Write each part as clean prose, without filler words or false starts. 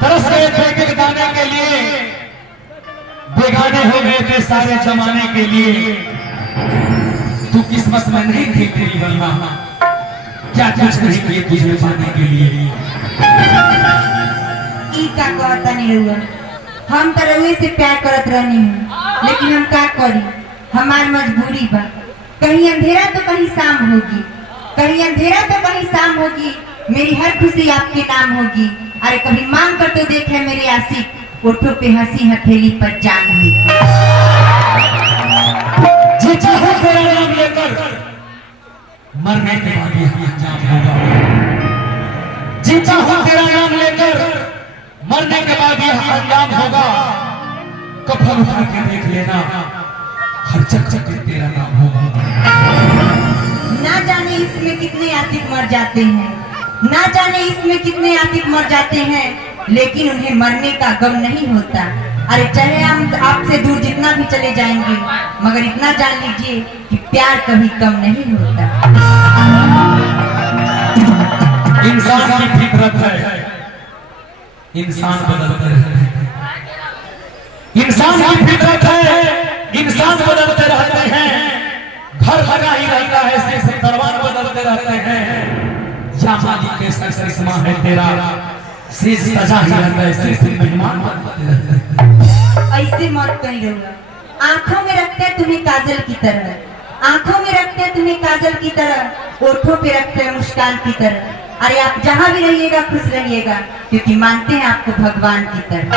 तरस गए थे एक दाने के लिए, बेगाने हो गए थे सारे जमाने के लिए। तू किस्मत में नहीं थी तेरी बलमा, क्या कुछ नहीं किए तुझे पाने के लिए। ई का कहता नहीं रहुआ, हम तो रहुए से प्यार करत रहनी हूँ, लेकिन हम क्या करी, हमार मजबूरी बा। कहीं अंधेरा तो कहीं शाम होगी, कहीं अंधेरा तो कहीं शाम होगी, मेरी हर खुशी आपके नाम होगी। अरे कभी मांग कर तो देखे मेरे आशिक, ओठों पे हंसी हथेली पर जान है। जी चाहो तेरा नाम लेकर मरने के बाद यह अंजाम होगा। जी चाहो तेरा नाम लेकर मरने के बाद यह अंजाम होगा। कफन उठा के देख लेना, हर चक तेरा नाम होगा। ना जाने इसमें कितने आशिक मर जाते हैं, ना जाने इसमें कितने आशिक मर जाते हैं, लेकिन उन्हें मरने का गम नहीं होता। अरे चाहे हम आपसे दूर जितना भी चले जाएंगे, मगर इतना जान लीजिए कि प्यार कभी कम नहीं होता। इंसान की फितरत है, इंसान बदलते रहते हैं। इंसान की फितरत है, इंसान बदलते रहते हैं। घर लगा ही रहता है, सिर्फ दरबार बदलते रहते हैं। या मालिक के करिश्मा है तेरा, सिर्फ सजा ही रहता है, सिर्फ मेहमान बदलते रहते हैं। ऐसे मत कहीं रहूंगा, आंखों में रखते हैं तुम्हें काजल की तरह, आंखों में रखते हैं तुम्हें काजल की तरह, ओठों पे रखते हैं मुस्कान की तरह। अरे आप जहाँ भी रहिएगा खुश रहिएगा, क्योंकि मानते हैं आपको भगवान की तरह।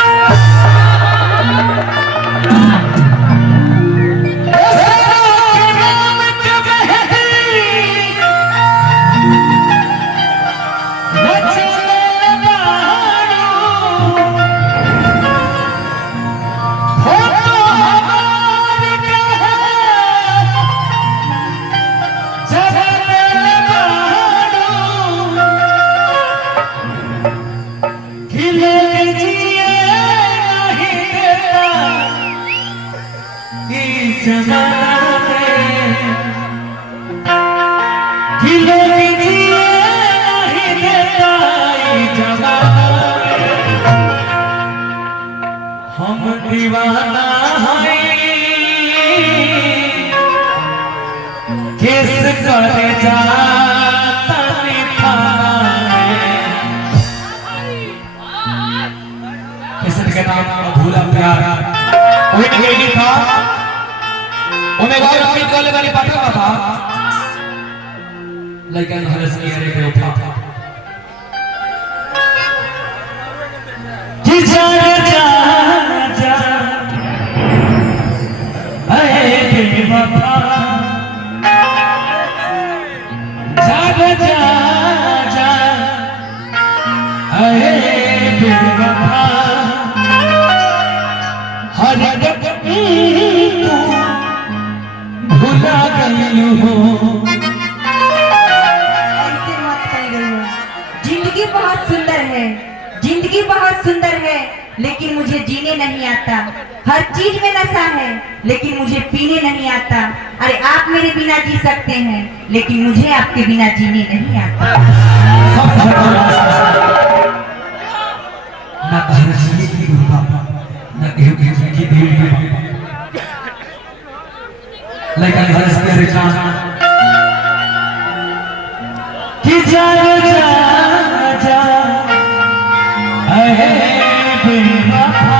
हम दीवाना है किस करे जाता किसी के नाम अधूरा प्यार वही था। उन्हें बाहर अपनी कोले वाली पता था, लेकिन हरस की हरे पे उठा कि जा जा जा ऐ बेवफा, जा जा जा ऐ बेवफा, हर जगह तू भुला गई हो। ऐसे मत कहिए, जिंदगी बहुत सुंदर है, जिंदगी बहुत सुंदर है, लेकिन मुझे जीने नहीं आता। हर चीज में नशा है, लेकिन मुझे पीने नहीं आता। अरे आप मेरे बिना जी सकते हैं, लेकिन मुझे आपके बिना जीने नहीं आता। न घर जिए की गुरबा, न देव की देवी, लेकिन हरस के रिजान कि जा जा जा ऐ बेवफा,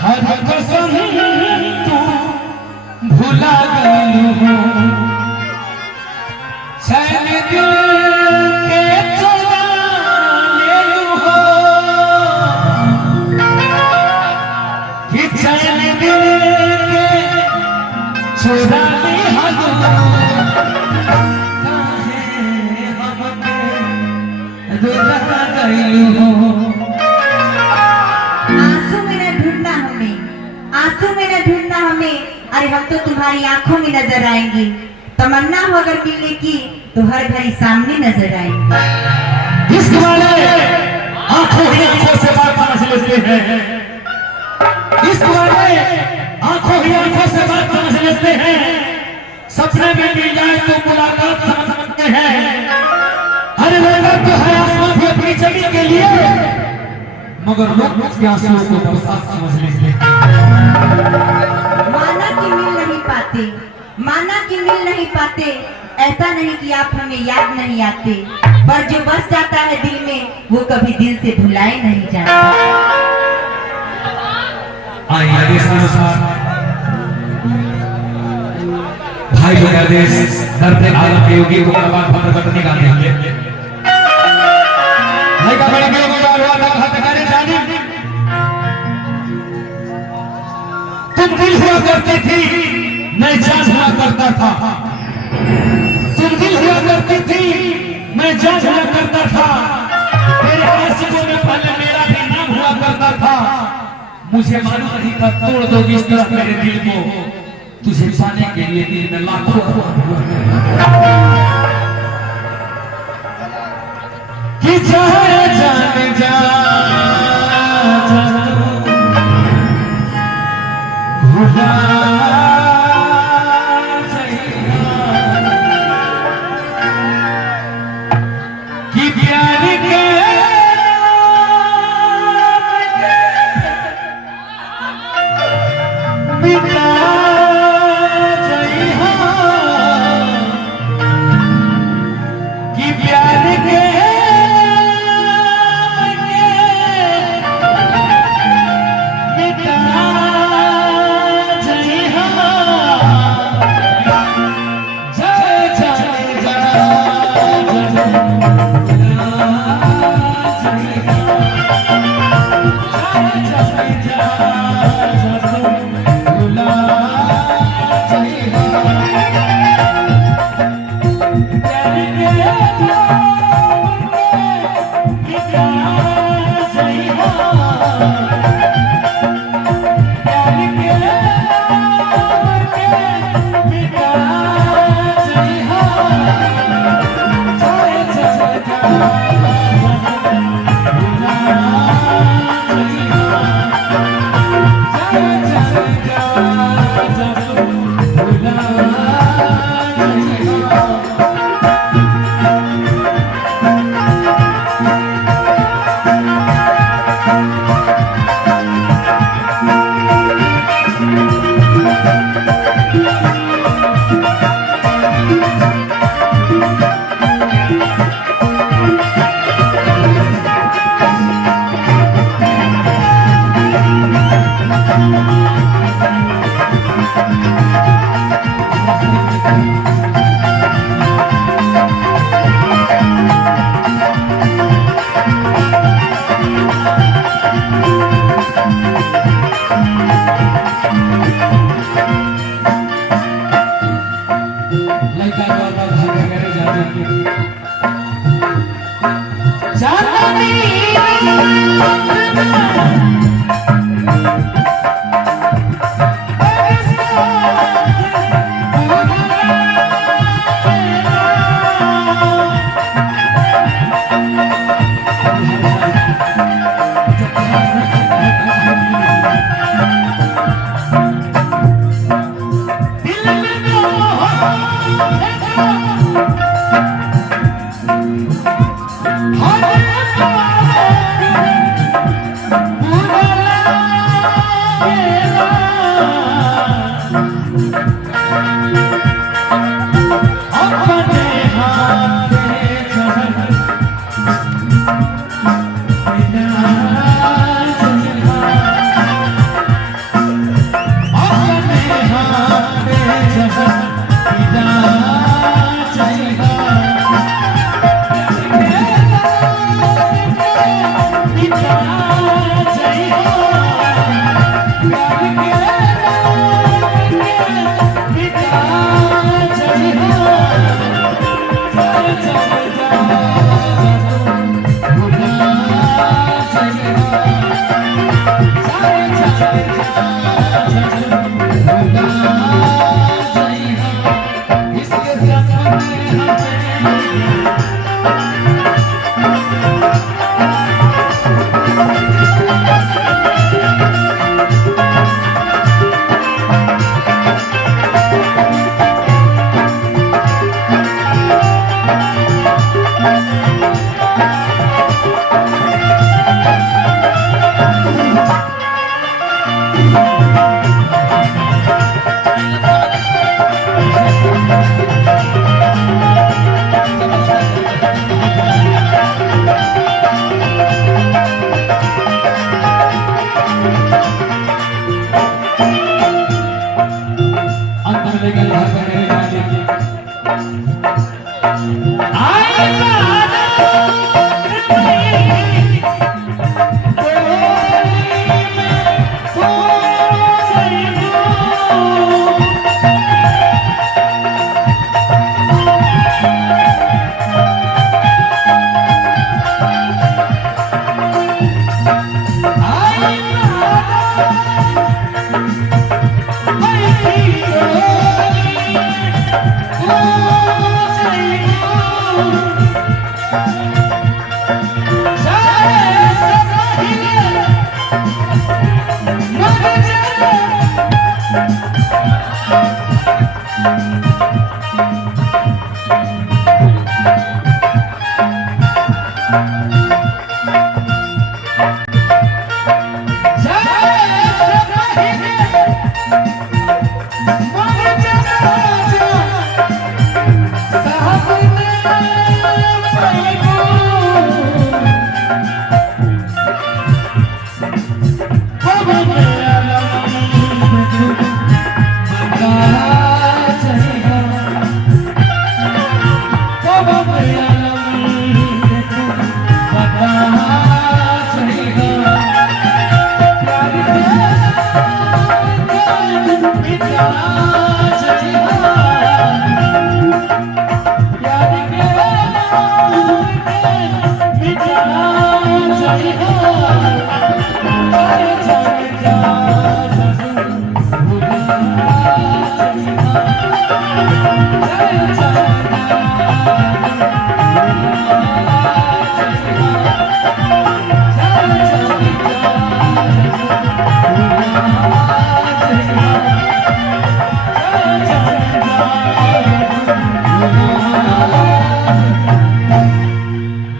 हर कसम तू भुला गई हो। चैन दिल के चुरा ले लूं हो, कि चैन दिल चुरा ले आंसू में न ढूंढना हमें, आंसू में न ढूंढना हमें। अरे हम तो तुम्हारी आंखों में नजर आएंगे। तमन्ना हो अगर मिलने की तो हर घड़ी सामने नजर आएंगे। इश्क वाले आंखों ही आंखों से बात समझ लेते हैं, इश्क वाले आंखों ही आंखों से बात समझ लेते हैं। सपने में मिल जाए तो मुलाकात समझ सकते हैं। हर लड़का तो है आसमान भी अपनी जगह के लिए, मगर लोग के आंसुओं को बरसात समझ लेते। माना कि मिल नहीं पाते, माना कि मिल नहीं पाते, ऐसा नहीं कि आप हमें याद नहीं आते, पर जो बस जाता है दिल में वो कभी दिल से भुलाए नहीं जाता। आइए आदेश अनुसार भाई लोग आदेश दर्द आलम के योगी को प्रभात पत्र पत्नी का देंगे। भाई का बड़े के योगी बार बार कहा तकारे जाने तुम दिल हुआ करती थी, मैं जान हुआ करता था। तुम दिल हुआ करती थी, मैं जान हुआ करता था। तेरे आशिकों में पहले मेरा भी नाम हुआ करता था। मुझे मालूम नहीं था तोड़ दोगी इस तरह मेरे दिल को। तुझे पाने के लिए दिल में लाखों कि चाहे जाने जा भुला कि प्यार के मिटा कि प्यार के मिटा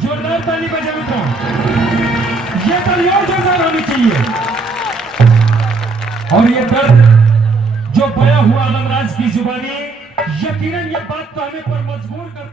जोरदार ताली बजा मित्रों, ये ताली और जोरदार होनी चाहिए। और ये दर्द जो बया हुआ आलमराज की जुबानी, यकीनन ये बात तो हमें पर मजबूर कर